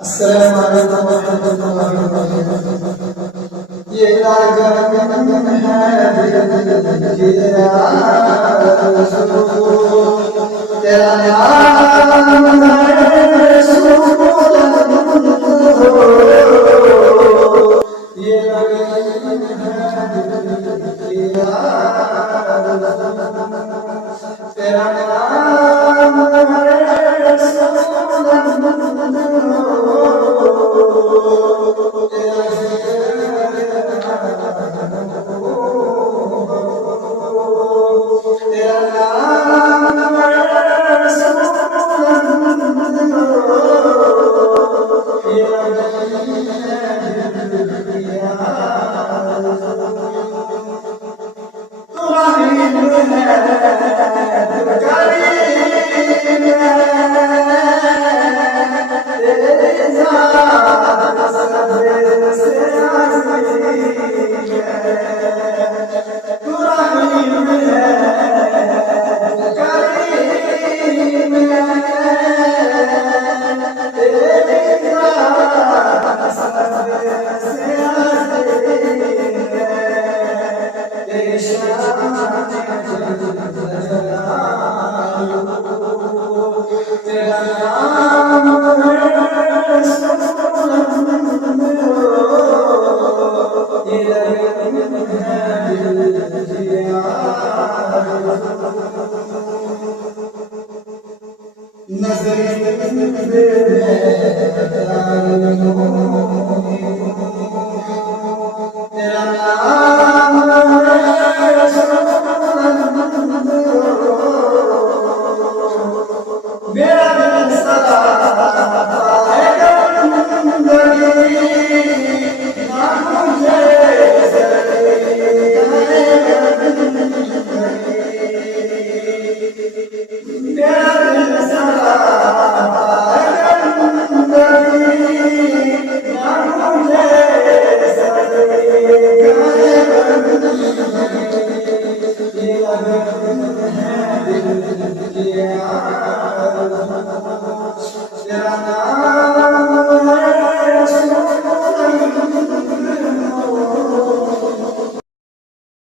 السلام عليكم ورحمة الله وبركاته. ये लागन है दिल की आरज़ू, तेरा नाम है रसूल हो। ये लगन है दिल की आरज़ू, तेरा नाम है रसूल हो। तेरा नाम है